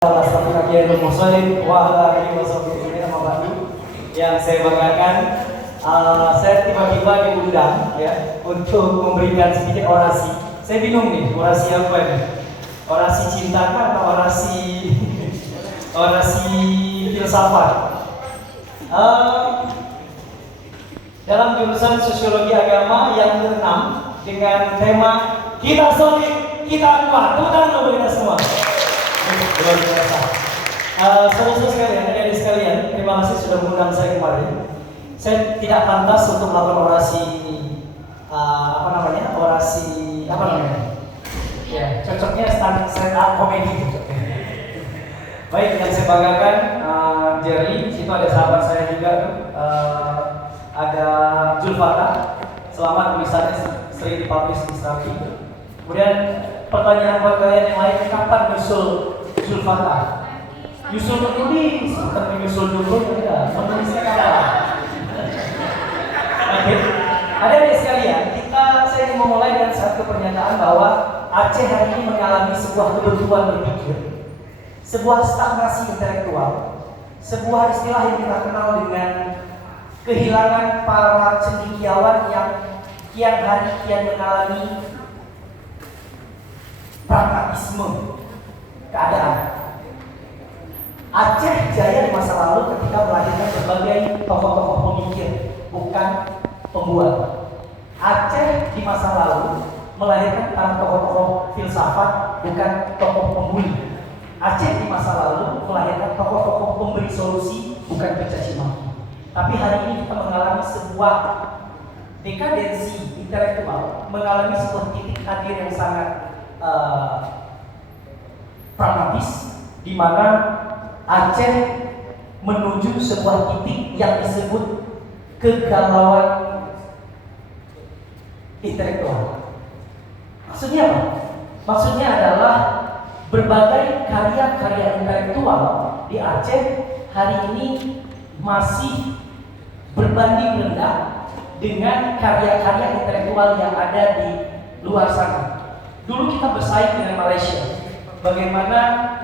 Yang saya banggakan, saya tiba-tiba diundang ya untuk memberikan sedikit orasi. Saya bingung nih, orasi apa ini? Orasi cinta kah atau orasi filsafat? Dalam jurusan sosiologi agama yang ke-6 dengan tema kita solid, kita kuat. Tepuk tangan untuk kita semua. Luar biasa. Saudara-saudara sekalian, adik-adik sekalian, terima kasih sudah mengundang saya kemarin. Saya tidak pantas untuk melakukan orasi ya, cocoknya stand up comedy. Baik, yang saya banggakan Jerry, situ ada sahabat saya juga, ada Julfata. Selamat, tulisannya sering dipublish di Strapi. Kemudian pertanyaan buat kalian yang lain, kapan nyusul Julfata? Nyusul menulis, bukan menyusul dulu, tidak. Menulisnya kapan? Oke. Adik-adik sekalian, saya ingin memulai dengan satu pernyataan bahwa Aceh hari ini mengalami sebuah kebuntuan berpikir, sebuah stagnasi intelektual, sebuah istilah yang kita kenal dengan kehilangan para cendekiawan yang kian hari kian mengalami pragmatisme keadaan. Aceh jaya di masa lalu ketika melahirkan berbagai tokoh-tokoh pemikir, bukan pembuat. Aceh di masa lalu melahirkan para tokoh-tokoh filsafat, bukan tokoh pembuli. Aceh di masa lalu melahirkan tokoh-tokoh pemberi solusi, bukan pencaci maki. Tapi hari ini kita mengalami sebuah dekadensi intelektual, mengalami sebuah titik akhir yang sangat pragmatis, di mana Aceh menuju sebuah titik yang disebut kegalauan intelektual. Maksudnya apa? Maksudnya adalah berbagai karya-karya intelektual di Aceh hari ini masih berbanding rendah dengan karya-karya intelektual yang ada di luar sana. Dulu kita bersaing dengan Malaysia. Bagaimana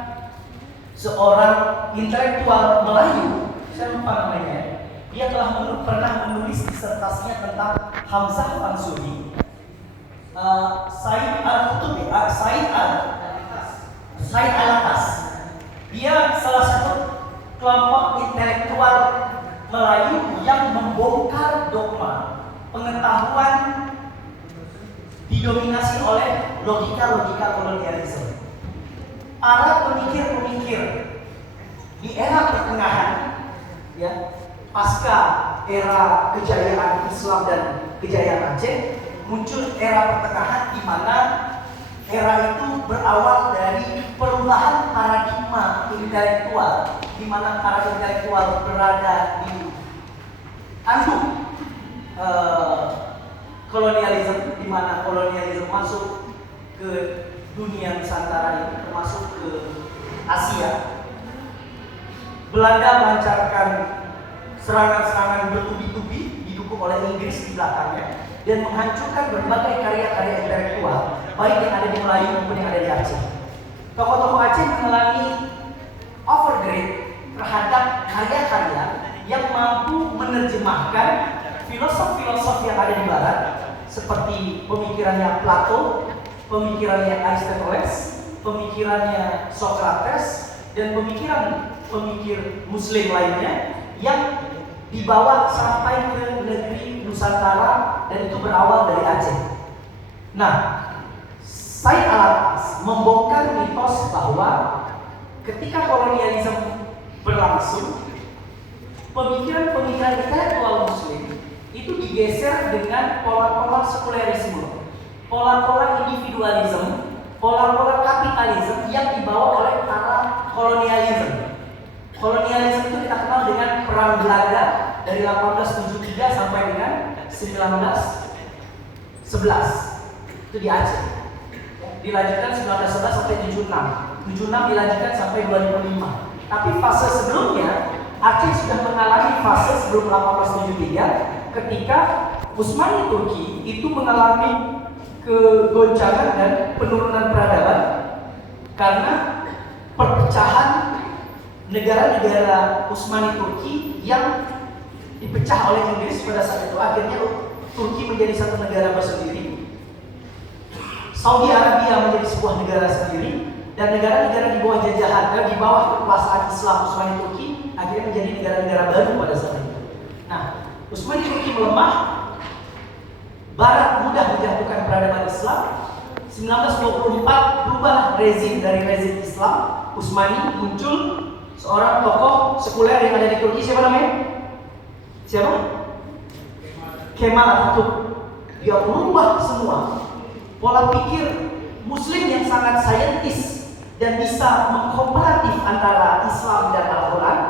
seorang intelektual Melayu, saya lupa namanya, dia telah pernah menulis disertasinya tentang Hamzah Mansuri, Said Alatas. Dia salah satu kelompok intelektual Melayu yang membongkar dogma pengetahuan didominasi oleh logika-logika kolonialisme. Para pemikir-pemikir di era pertengahan, ya, pasca era kejayaan Islam dan kejayaan Aceh, muncul era pertengahan di mana era itu berawal dari perubahan paradigma intelektual, di mana para intelektual berada di anduk kolonialisme, di mana kolonialisme masuk ke dunia Nusantara ini, termasuk ke Asia. Belanda melancarkan serangan-serangan bertubi-tubi didukung oleh Inggris di belakangnya dan menghancurkan berbagai karya-karya intelektual, baik yang ada di Melayu maupun yang ada di Aceh. Tokoh-tokoh Aceh mengalami overgrade terhadap karya-karya yang mampu menerjemahkan filosof-filosof yang ada di Barat, seperti pemikirannya Plato, pemikirannya Aristoteles, pemikirannya Socrates, dan pemikir Muslim lainnya yang dibawa sampai ke negeri Nusantara, dan itu berawal dari Aceh. Nah, Said Alatas membongkar mitos bahwa ketika kolonialisme berlangsung, pemikiran-pemikiran intelektual Muslim itu digeser dengan pola-pola sekulerisme, pola-pola individualisme, pola-pola kapitalisme yang dibawa oleh para kolonialisme. Kolonialisme itu kita kenal dengan Perang Belanda dari 1873 sampai dengan 1911. Itu di Aceh. Dilanjutkan 1911 sampai 76. 76 dilanjutkan sampai 2005. Tapi fase sebelumnya, Aceh sudah mengalami fase sebelum 1873 ketika Utsmani Turki itu mengalami kegoncangan dan penurunan peradaban karena perpecahan negara-negara Utsmani Turki yang dipecah oleh Inggris pada saat itu. Akhirnya Turki menjadi satu negara bersendiri, Saudi Arabia menjadi sebuah negara sendiri, dan negara-negara di bawah jajahan, di bawah kekuasaan Islam Utsmani Turki akhirnya menjadi negara-negara baru pada saat itu. Nah, Utsmani Turki melemah, Barat mudah menjatuhkan peradaban Islam. 1924 berubah rezim dari rezim Islam Utsmani, muncul seorang tokoh sekuler yang ada di Turki. Siapa namanya? Siapa? Kemal Atatürk. Dia merubah semua pola pikir Muslim yang sangat saintis dan bisa mengkomparatif antara Islam dan Al-Quran,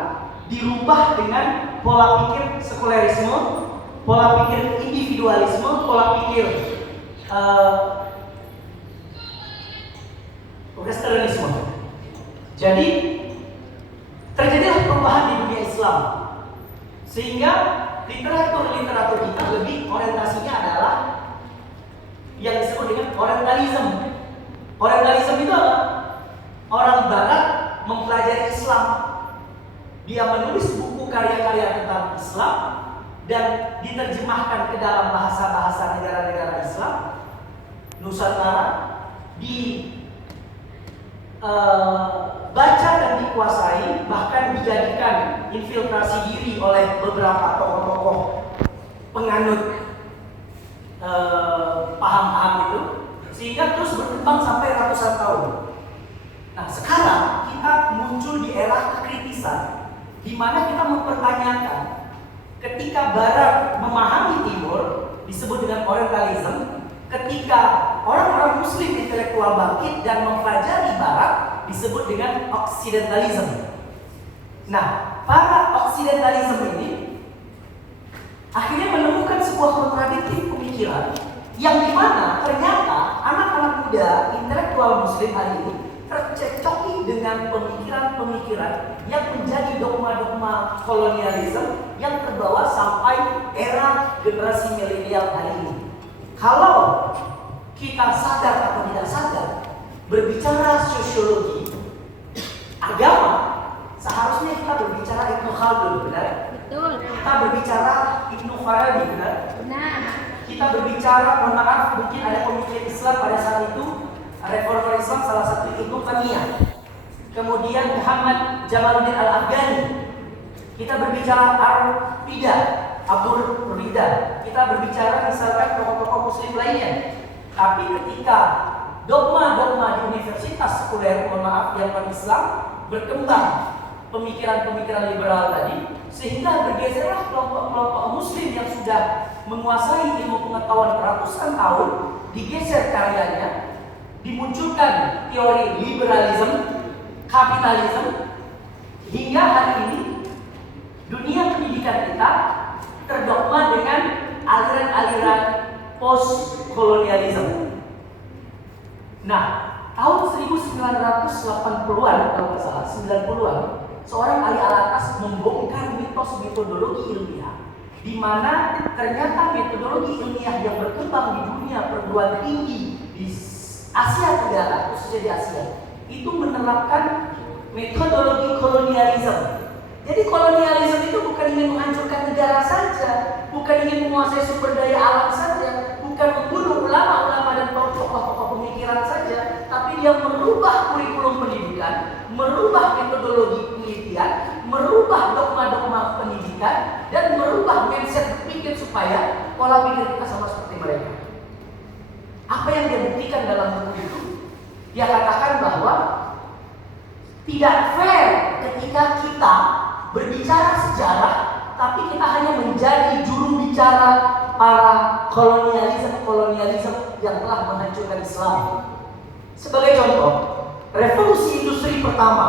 dirubah dengan pola pikir sekulerisme, pola pikir individualisme, pola pikir Westernisme. Jadi terjadilah perubahan di dunia Islam, sehingga literatur kita lebih orientasinya adalah yang disebut dengan Orientalism. Orientalism itu apa? Orang Barat mempelajari Islam, dia menulis buku karya-karya tentang Islam dan diterjemahkan ke dalam bahasa-bahasa negara-negara Islam Nusantara, baca dan dikuasai, bahkan dijadikan infiltrasi diri oleh beberapa tokoh-tokoh penganut paham-paham itu, sehingga terus berkembang sampai ratusan tahun. Nah, sekarang kita muncul di era kekritisan, di mana kita mempertanyakan ketika Barat memahami Timur disebut dengan Orientalism, ketika orang-orang Muslim intelektual bangkit dan mempelajari Barat disebut dengan Occidentalism. Nah, para Occidentalism ini akhirnya menemukan sebuah kontradiktif pemikiran yang dimana ternyata anak-anak muda intelektual Muslim hari ini tercecoki dengan pemikiran-pemikiran yang menjadi dogma-dogma kolonialisme yang terbawa sampai era generasi milenial hari ini. Kalau kita sadar atau tidak sadar, berbicara sosiologi agama, seharusnya kita berbicara Ibnu Khaldun, benar? Betul. Kita berbicara Ibnu Farabi, benar? Benar. Kita berbicara, mohon maaf, mungkin ada pemikir Islam pada saat itu, reformer Islam salah satu Ibnu Taimiyah. Kemudian Muhammad Jamaluddin Al-Afghani. Kita berbicara Ar-Rida, Abdul Rida. Kita berbicara misalkan tokoh-tokoh Muslim lainnya. Tapi ketika dogma-dogma di universitas sekuler, mohon maaf, yang non-Islam berkembang, pemikiran-pemikiran liberal tadi, sehingga bergeserlah kelompok-kelompok Muslim yang sudah menguasai ilmu pengetahuan ratusan tahun, digeser karyanya, dimunculkan teori liberalisme, kapitalisme, hingga hari ini dunia pendidikan kita terdogma dengan aliran-aliran post-kolonialisme. Nah, tahun 1980-an kalau nggak salah, 90-an, seorang ahli Al-Atas membongkar mitos metodologi ilmiah, di mana ternyata metodologi ilmiah yang berkembang di dunia perguruan tinggi di Asia Tenggara, khususnya di Asia, itu menerapkan metodologi kolonialisme. Jadi kolonialisme itu bukan ingin menghancurkan negara saja, bukan ingin menguasai sumber daya alam saja, bukan membunuh ulama-ulama dan tokoh-tokoh pemikiran saja, tapi dia merubah kurikulum pendidikan, merubah metodologi penelitian, merubah dogma-dogma pendidikan, dan merubah mindset berpikir supaya pola pikir kita sama seperti mereka. Apa yang dia buktikan dalam buku itu? Dia katakan bahwa tidak fair ketika kita berbicara sejarah, tapi kita hanya menjadi juru bicara para kolonialisme yang telah menghancurkan Islam. Sebagai contoh, revolusi industri pertama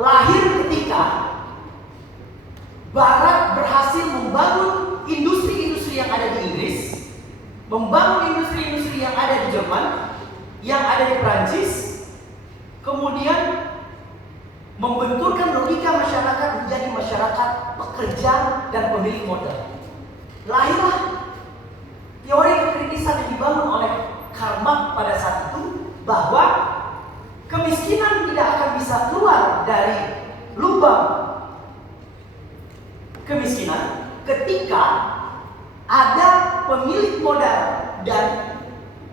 lahir ketika Barat berhasil membangun industri-industri yang ada di Inggris, membangun industri-industri yang ada di Jerman, yang ada di Prancis, kemudian membenturkan logika masyarakat menjadi masyarakat pekerja dan pemilik modal. Lahirlah teori kekritisan yang dibangun oleh Karl Marx pada saat itu, bahwa kemiskinan tidak akan bisa dari lubang kemiskinan ketika ada pemilik modal dan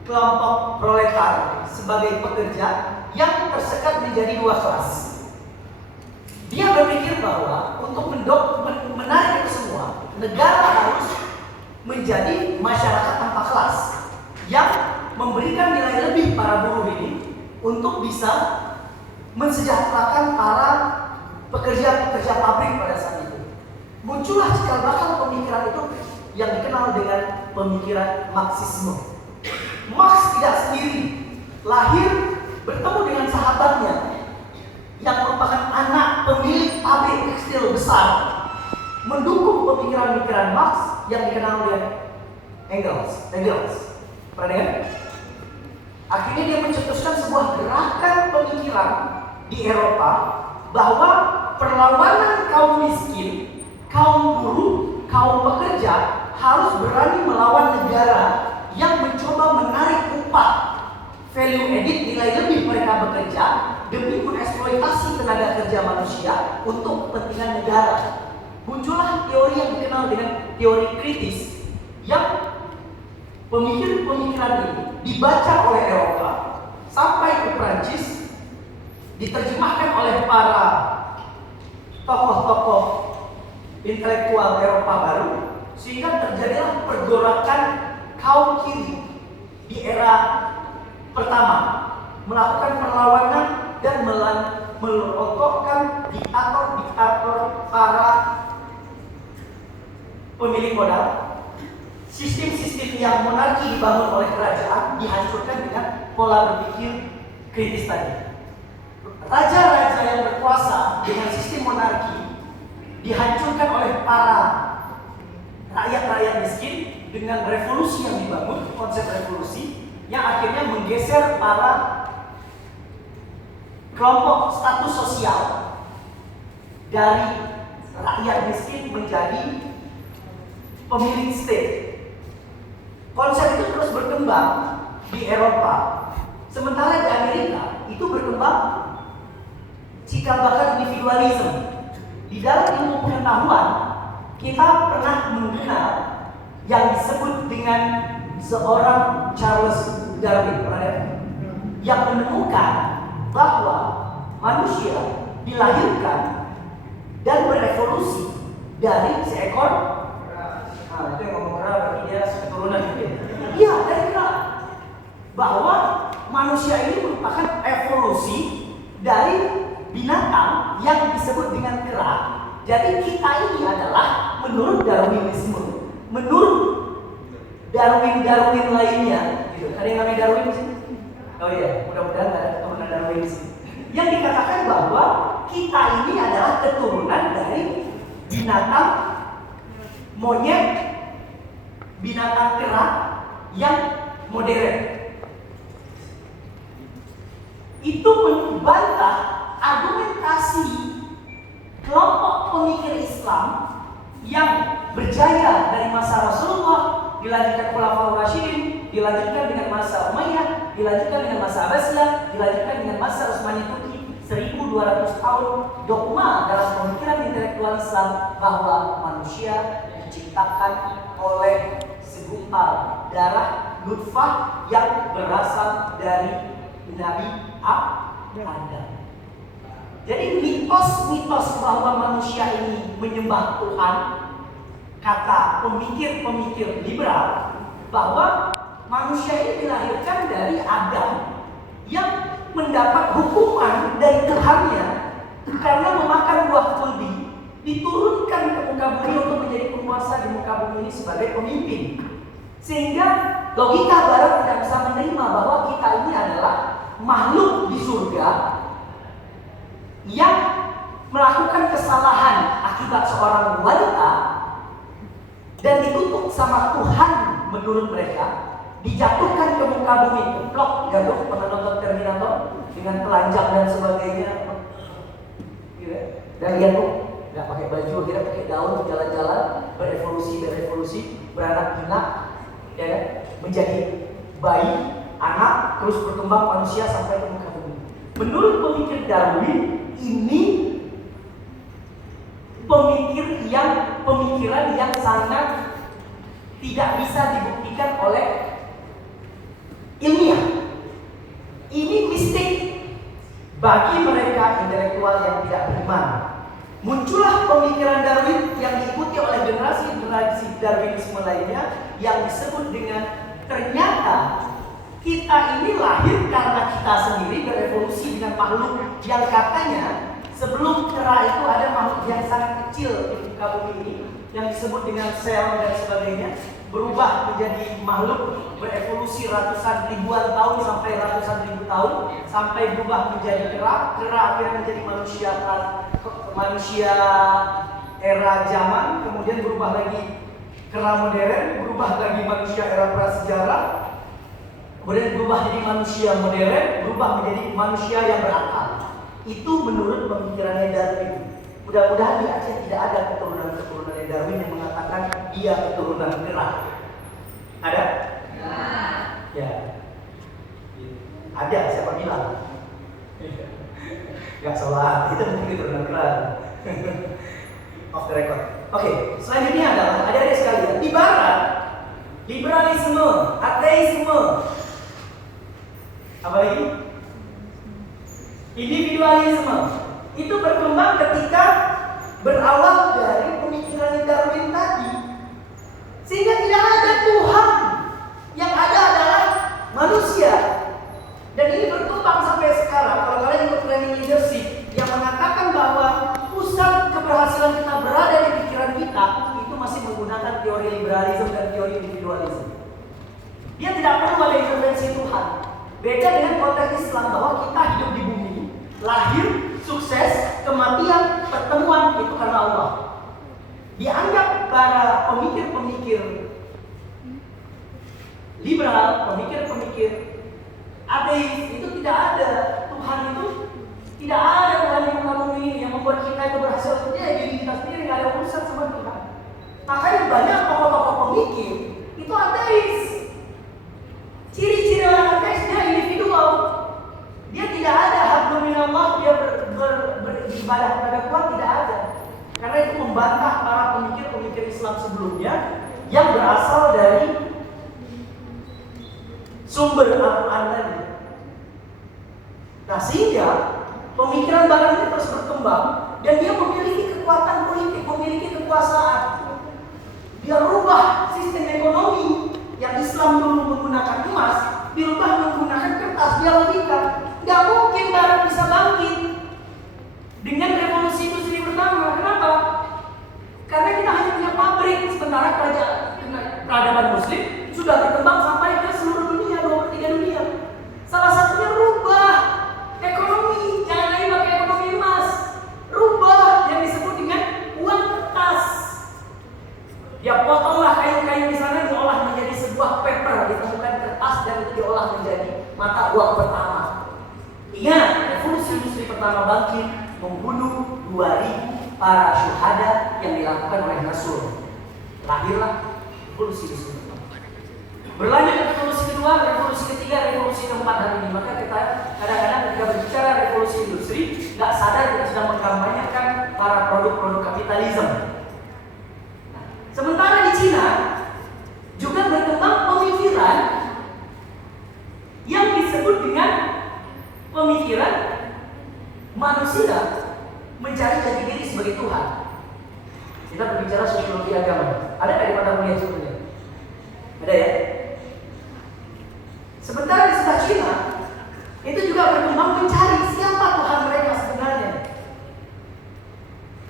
kelompok proletar sebagai pekerja yang tersekat menjadi dua kelas. Dia berpikir bahwa untuk menarik itu semua, negara harus menjadi masyarakat tanpa kelas yang memberikan nilai lebih para buruh ini untuk bisa mensejahterakan para pekerja-pekerja pabrik pada saat itu. Muncullah cikal bakal pemikiran itu yang dikenal dengan pemikiran Marxisme. Marx tidak sendiri, lahir bertemu dengan sahabatnya yang merupakan anak pemilik pabrik tekstil besar, mendukung pemikiran-pemikiran Marx yang dikenal dengan Engels. Pernah dengar? Akhirnya dia mencetuskan sebuah gerakan pemikiran di Eropa bahwa perlawanan kaum miskin, kaum buruh, kaum pekerja harus berani melawan negara yang mencoba menarik upah, value added, nilai lebih mereka bekerja demi mengeksploitasi tenaga kerja manusia untuk kepentingan negara. Muncullah teori yang dikenal dengan teori kritis yang pemikiran ini dibaca oleh Eropa sampai ke Prancis, diterjemahkan oleh para tokoh-tokoh intelektual Eropa baru, sehingga terjadilah pergolakan kaum kiri di era pertama, melakukan perlawanan dan merontokkan diktator-diktator para pemilik modal. Sistem-sistem yang monarki dibangun oleh kerajaan dihancurkan dengan pola berpikir kritis tadi. Raja-raja yang berkuasa dengan sistem monarki dihancurkan oleh para rakyat-rakyat miskin dengan revolusi yang dibangun, konsep revolusi yang akhirnya menggeser para kelompok status sosial dari rakyat miskin menjadi pemilik state. Konsep itu terus berkembang di Eropa, sementara di Amerika itu berkembang cikal bakal individualisme. Di dalam ilmu pengetahuan kita pernah mengenal yang disebut dengan seorang Charles Darwin, yang menemukan bahwa manusia dilahirkan dan berevolusi dari seekor. Nah, itu yang ngomong kera berarti dia keturunan gitu. Iya, dari kera. Bahwa manusia ini merupakan evolusi dari binatang yang disebut dengan kera. Jadi kita ini adalah menurut Darwinisme, menurut Darwin lainnya, gitu. Ada yang namanya Darwin di sini? Oh iya, mudah-mudahan ada keturunan Darwin di sini. Yang dikatakan bahwa kita ini adalah keturunan dari binatang monyet, binatang kera yang modern. Itu membantah argumentasi kelompok pemikir Islam yang berjaya dari masa Rasulullah, dilanjutkan Khulafaur Rasyidin, dilanjutkan dengan masa Umayyah, dilanjutkan dengan masa Abbasiyah, dilanjutkan dengan masa Utsmaniyah Turki. 1200 tahun dogma dalam pemikiran intelektual Islam bahwa manusia diciptakan oleh segumpal darah nutfah yang berasal dari Nabi Adam. Jadi mitos-mitos bahwa manusia ini menyembah Tuhan, kata pemikir-pemikir liberal, bahwa manusia ini dilahirkan dari Adam yang mendapat hukuman dari Tuhannya karena memakan buah kuldi, diturunkan ke muka bumi untuk menjadi penguasa di muka bumi ini sebagai pemimpin. Sehingga logika barat tidak bisa menerima bahwa kita ini adalah makhluk di surga yang melakukan kesalahan akibat seorang wanita dan dikutuk sama Tuhan menurut mereka, dijatuhkan ke muka bumi, keplok, jatuh, pernah nonton Terminator dengan telanjang dan sebagainya, dan lihat tuh nggak pakai baju, dia pakai daun, jalan-jalan, berevolusi, beranak pinak, ya, menjadi bayi, anak, terus berkembang manusia sampai ke muka bumi. Menurut pemikir Darwin, ini pemikiran yang sangat tidak bisa dibuktikan oleh ilmiah. Ini mistik bagi mereka intelektual yang tidak beriman. Muncullah pemikiran Darwin yang diikuti oleh generasi Darwinisme lainnya yang disebut dengan ternyata kita ini lahir karena kita sendiri berevolusi dengan makhluk yang katanya sebelum kera itu ada makhluk yang sangat kecil di muka bumi ini yang disebut dengan sel dan sebagainya, berubah menjadi makhluk berevolusi ratusan ribuan tahun sampai ratusan ribu tahun sampai berubah menjadi kera akhirnya menjadi manusia era zaman, kemudian berubah lagi kera modern, berubah lagi manusia era prasejarah, kemudian berubah jadi manusia modern, berubah menjadi manusia yang berakal. Itu menurut pemikirannya Darwin. Mudah-mudahan di Aceh tidak ada keturunan Darwin yang mengatakan dia keturunan kera. Ada? Ya. Ada, siapa bilang? Gak salah, itu mungkin keturunan kera. Off the record. Oke, selanjutnya adalah adik-adik sekalian, di barat liberalisme, ateisme, apa lagi? Individualisme itu berkembang ketika berawal dari pemikiran Darwin tadi, sehingga tidak ada Tuhan, yang ada adalah manusia. Dan ini berkembang sampai sekarang. Kalau kalian ikut training leadership yang mengatakan bahwa pusat keberhasilan kita berada di pikiran kita, itu masih menggunakan teori liberalisme dan teori individualisme. Dia tidak perlu ada intervensi Tuhan. Beda dengan konteks Islam bahwa kita hidup di bumi, lahir, sukses, kematian, pertemuan itu karena Allah. Dianggap para pemikir-pemikir liberal, pemikir-pemikir ateis itu tidak ada Tuhan, itu tidak ada Tuhan yang mengatur ini, yang membuat kita itu berhasil kerja diri kita sendiri, nggak ada urusan sama Tuhan. Makanya banyak tokoh-tokoh pemikir itu ateis. Ciri-ciri orang ateis dia individual. Dia tidak ada hak nominal, dia beribadah kepada Tuhan, tidak ada. Karena itu membantah para pemikir-pemikir Islam sebelumnya yang berasal dari sumber Al-Quran tadi. Nah, sehingga pemikiran barat ini terus berkembang dan dia memiliki kekuatan politik, memiliki kekuasaan. Dia rubah sistem ekonomi yang Islam dulu menggunakan emas, dirubah menggunakan kertas, dia logika. Gak mungkin barat bisa bangkit dengan revolusi industri pertama. Kenapa? Karena kita hanya punya pabrik, sementara peradaban muslim sudah berkembang sampai ke seluruh dunia, 2/3 dunia. Salah satunya rubah ekonomi, jangan lagi pakai ekonomi emas, rubah yang disebut dengan uang kertas. Ya, potonglah kayu-kayu di sana, diolah menjadi sebuah paper, ditemukan kertas dan itu diolah menjadi mata uang pertama. Ingat, revolusi industri pertama bangkit, membunuh 2.000 para syuhada yang dilakukan oleh Nasr. Lahirlah revolusi industri pertama. Berlanjut ke revolusi kedua, revolusi ketiga, revolusi keempat hari ini. Maka kita kadang-kadang ketika berbicara revolusi industri, nggak sadar kita sedang mengkampanyekan para produk-produk kapitalisme. Sementara di Cina juga berkembang pemikiran yang disebut dengan pemikiran manusia mencari jati diri sebagai Tuhan. Kita berbicara sosiologi agama. Ada nggak di mata kuliah sebelumnya? Ada ya? Sementara di sebelah Cina itu juga berkembang mencari siapa Tuhan mereka sebenarnya.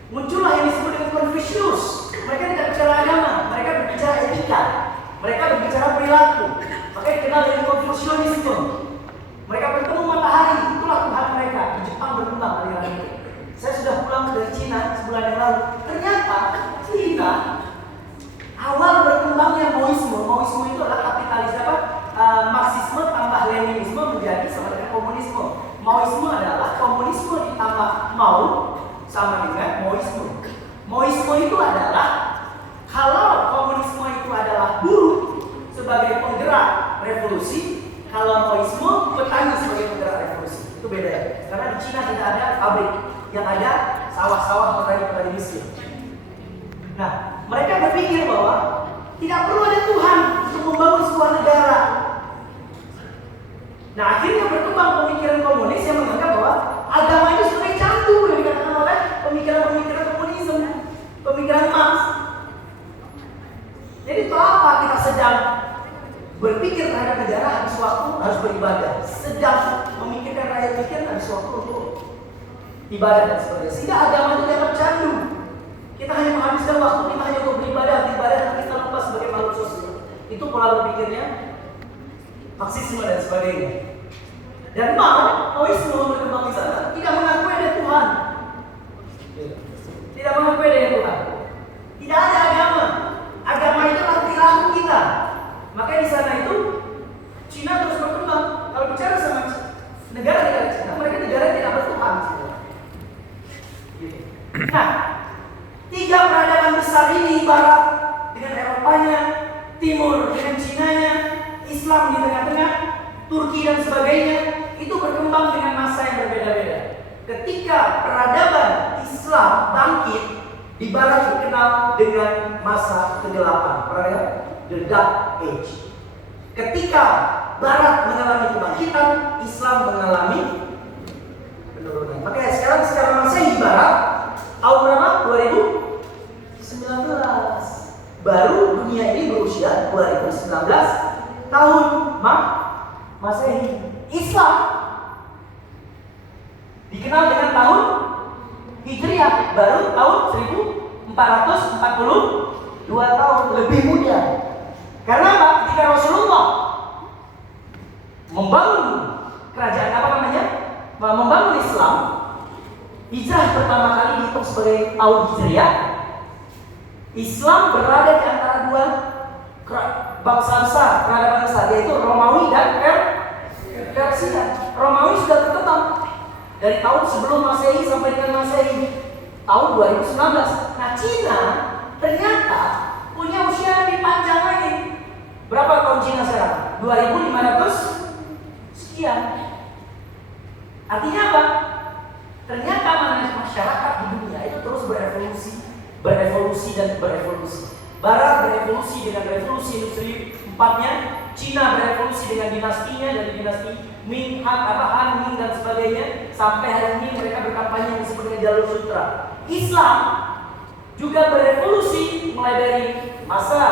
Muncullah yang disebut dengan Confucius. Mereka tidak bicara agama, mereka berbicara etika, mereka berbicara perilaku. Makanya dikenal dengan Confucianisme. Mereka bertemu matahari, itulah Tuhan mereka. Di Jepang berkembang aliran itu. Saya sudah pulang dari Cina sebulan yang lalu. Ternyata Cina awal berkembangnya Maoisme. Maoisme itu adalah kapitalis Marxisme tambah Leninisme menjadi sama dengan komunisme. Maoisme adalah komunisme ditambah Mao sama dengan Maoisme. Maoisme itu adalah kalau komunisme itu adalah buruh sebagai penggerak revolusi, kalau Maoisme petani sebagai penggerak revolusi. Itu beda ya. Karena di Cina tidak ada pabrik, yang ada sawah-sawah petani-petani miskin. Nah, mereka berpikir bahwa tidak perlu ada Tuhan untuk membangun sebuah negara. Nah, akhirnya berkembang pemikiran komunis yang menganggap bahwa agama itu sebagai candu yang dikatakan oleh pemikiran-pemikiran komunisme, pemikiran Marx. Jadi untuk apa kita sedang berpikir terhadap negara, habis waktu harus beribadah, sedang memikirkan rakyat mikir, habis waktu untuk ibadah dan sebagainya. Sehingga agama itu dianggap candu. Kita hanya menghabiskan waktu kita hanya untuk beribadah, dan kita lupa sebagai makhluk sosial. Itu pola berpikirnya Marxisme dan sebagainya. Dan Maoisme berkembang di sana, tidak mengakui ada Tuhan, tidak mengakui ada Tuhan, tidak ada agama. Agama itu perilaku kita. Makanya di sana itu Cina terus berkembang. Kalau bicara sama negara-negara Cina, mereka negara yang tidak bertuhan. Nah, tiga peradaban besar ini, Barat dengan Eropanya, Timur dengan Cinanya, Islam di tengah-tengah, Turki dan sebagainya, itu berkembang dengan masa yang berbeda-beda. Ketika peradaban Islam bangkit, di Barat dikenal dengan masa ke-8, peradaban The Dark Age. Ketika Barat mengalami kebangkitan, Islam mengalami penurunan. Makanya sekarang secara Masehi Barat tahun berapa? 2019. Baru dunia ini berusia 2019 tahun Masehi. Islam dikenal dengan tahun Hijriah, baru tahun 1442 tahun, lebih muda. Karena apa? Ketika Rasulullah membangun kerajaan membangun Islam, hijrah pertama kali dihitung sebagai tahun Hijriah. Islam berada di antara dua bangsa besar, peradaban besar, yaitu Romawi dan Persia. Romawi sudah terkenal dari tahun sebelum Masehi sampai dengan Masehi, tahun 2019. Nah, Cina ternyata punya usia lebih panjang lagi. Berapa tahun Cina sekarang? 2500 sekian. Artinya apa? Ternyata masyarakat di dunia itu terus berevolusi dan berevolusi. Barat berevolusi dengan revolusi industri 4-nya, Cina berevolusi dengan dinastinya dari dinasti Ming, Han, Ming dan sebagainya, sampai hari ini mereka berkampanye yang disebut dengan jalur sutra. Islam juga berevolusi mulai dari masa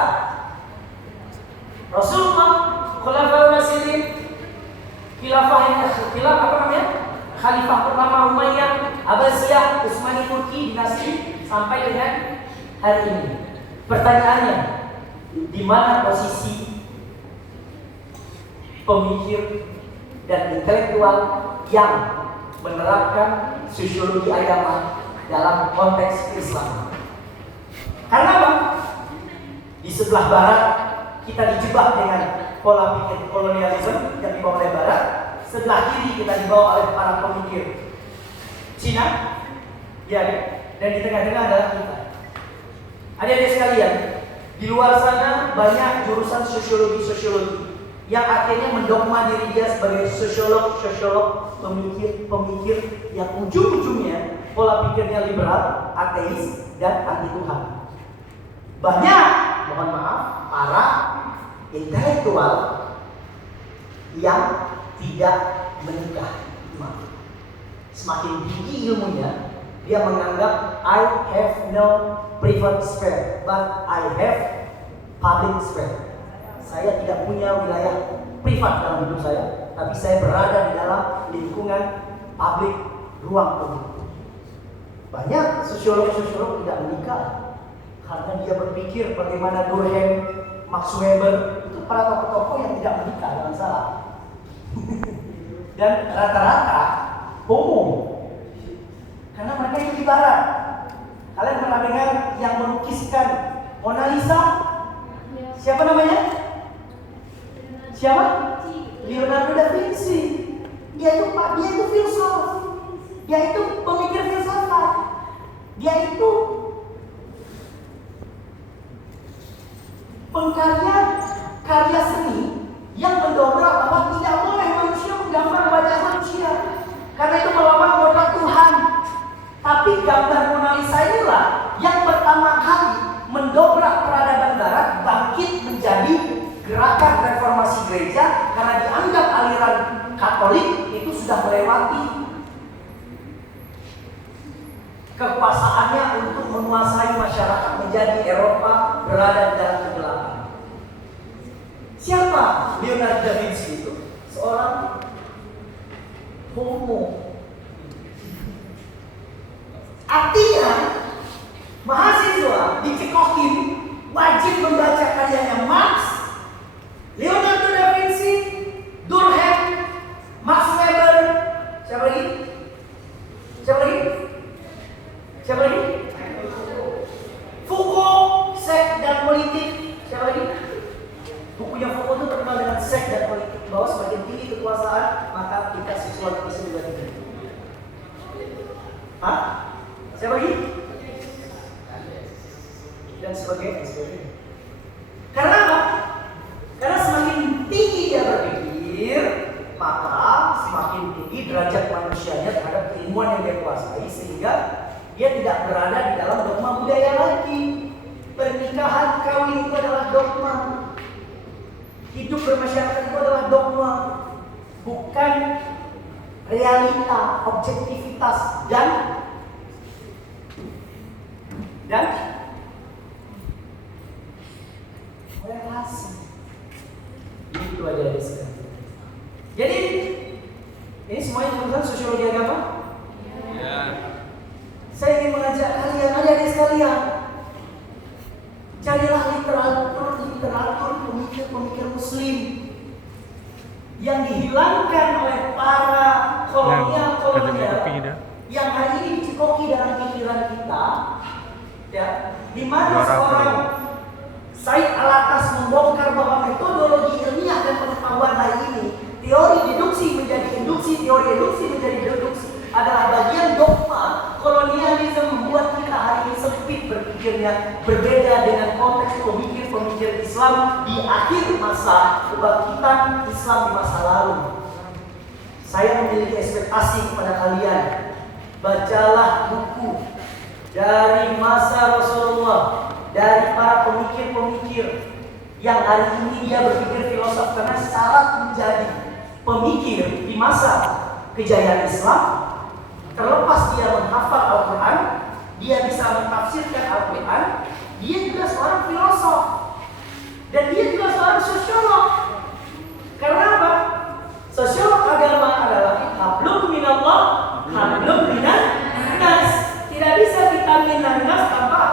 Rasulullah, Khulafaur Rasyidin, Khalifah pertama Umayyah, Abbasiyah, Utsmani Turki, dinasti sampai dengan hari ini. Pertanyaannya, di mana posisi pemikir dan intelektual yang menerapkan sosiologi agama dalam konteks Islam? Karena apa? Di sebelah barat kita dijebak dengan pola pikir kolonialisme yang dibawa oleh barat, sebelah kiri kita dibawa oleh para pemikir Cina, ya, dan di tengah-tengah adalah kita. Adik-adik sekalian, di luar sana banyak jurusan sosiologi yang akhirnya mendogma diri dia sebagai sosiolog, pemikir yang ujung-ujungnya pola pikirnya liberal, ateis, dan anti Tuhan. Banyak, mohon maaf, para intelektual yang tidak menikah. Semakin tinggi ilmunya, dia menganggap I have no private sphere, but I have public sphere. Saya tidak punya wilayah privat dalam hidup saya, tapi saya berada di dalam lingkungan publik, ruang publik. Banyak sosiolog tidak menikah karena dia berpikir bagaimana Durkheim, Max Weber, itu para tokoh-tokoh yang tidak menikah, jangan salah. Dan rata-rata homo, karena mereka itu di barat. Kalian pernah dengar yang melukiskan Mona Lisa? Siapa namanya? Siapa? Leonardo da Vinci. Dia itu filsuf. Dia itu pemikir filsafat. Dia itu pengkarya karya seni yang mendobrak bahwa tidak boleh manusia menggambar wajah manusia, karena itu melawan kodrat Tuhan. Tapi gambar Mona Lisa inilah yang pertama kali mendobrak peradaban barat, bangkit menjadi gerakan reformasi gereja karena dianggap aliran Katolik itu sudah melewati kekuasaannya untuk menguasai masyarakat, menjadi Eropa berada di dalam kegelapan. Siapa Leonardo da Vinci itu? Seorang homo. Artinya mahasiswa dicekokin wajib membaca karyanya Marx, Leonardo da Vinci, Durkheim, Max Weber, siapa lagi? Siapa lagi? Siapa lagi? Foucault, Seks dan Politik. Siapa lagi? Bukunya Foucault itu terkenal dengan seks dan politik, bahwa semakin tinggi kekuasaan maka tingkat seksual kita juga tinggi. Hah? Siapa lagi? Dan sebagainya. Karena apa? Karena semakin tinggi dia berpikir, maka semakin tinggi derajat manusianya terhadap keilmuan yang dia kuasai, sehingga dia tidak berada di dalam dogma budaya lagi. Pernikahan, kawin itu adalah dogma. Hidup bermasyarakat itu adalah dogma, bukan realita, objektivitas dan relasi. Itu aja sekarang. Jadi ini semuanya tentang sosiologi agama. Ya. Saya ingin mengajak kalian, adik-adik sekalian, carilah literatur pemikir Muslim yang dihilangkan oleh para kolonial yang hari ini dicekoki dalam pikiran kita, ya, di mana seorang Said Alatas membongkar bahwa metodologi ilmiah dan pengetahuan hari ini, teori deduksi menjadi induksi, teori induksi menjadi deduksi, adalah bagian dogma. Kolonialisme membuat kita hari ini sempit berpikirnya, berbeda dengan konteks pemikir-pemikir Islam di akhir masa kebangkitan Islam di masa lalu. Saya memiliki ekspektasi kepada kalian, bacalah buku dari masa Rasulullah, dari para pemikir-pemikir yang hari ini dia berpikir filosof, karena syarat menjadi pemikir di masa kejayaan Islam, terlepas dia menghafal Al-Quran, dia bisa mentafsirkan Al-Quran, dia juga seorang filosof dan dia juga seorang sosiolog. Karena apa? Sosiolog agama adalah hablum minallah, hablum minan nas. Tidak bisa kita minan nas tanpa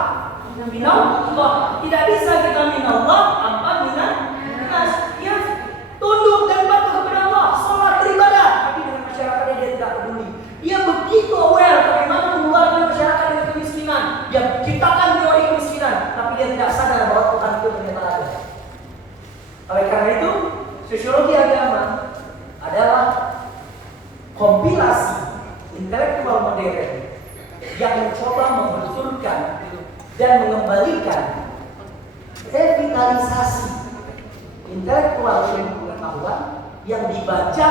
minallah. Tidak bisa kita minallah tanpa minan nas. Dia tunduk dan patuh kepada Allah, sholat beribadah, tapi dengan masyarakatnya dia tidak peduli. Dia begitu aware bagaimana mengeluarkan masyarakat dari kemiskinan. Dia ciptakan teori kemiskinan, tapi dia tidak sadar bahwa Tuhan itu ternyata ada. Oleh karena itu, sosiologi agama adalah kompilasi intelektual modern yang mencoba membetulkan dan mengembalikan revitalisasi intelektual ilmu pengetahuan yang dibaca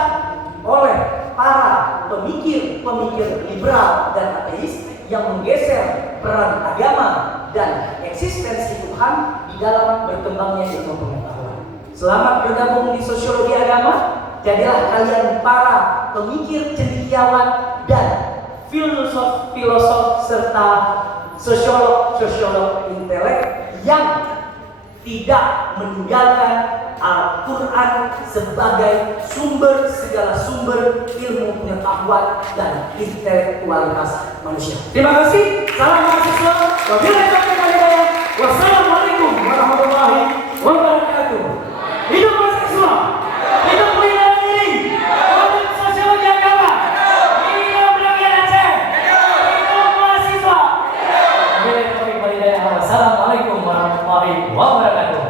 oleh para pemikir liberal dan ateis yang menggeser peran agama dan eksistensi Tuhan di dalam berkembangnya ilmu pengetahuan. Selamat bergabung di sosiologi agama. Jadilah kalian para pemikir cendekiawan dan filosof serta sosiolog intelek yang tidak meninggalkan Al-Quran sebagai sumber segala sumber ilmu pengetahuan dan intelektualitas manusia. Terima kasih. Salam mahasiswa. Wassalamualaikum warahmatullahi wabarakatuh. Hidup mahasiswa. Hidup pendidikan ini. Hidup sosiologi agama. Hidup rakyat Aceh. Hidup mahasiswa. Wassalamualaikum warahmatullahi wabarakatuh.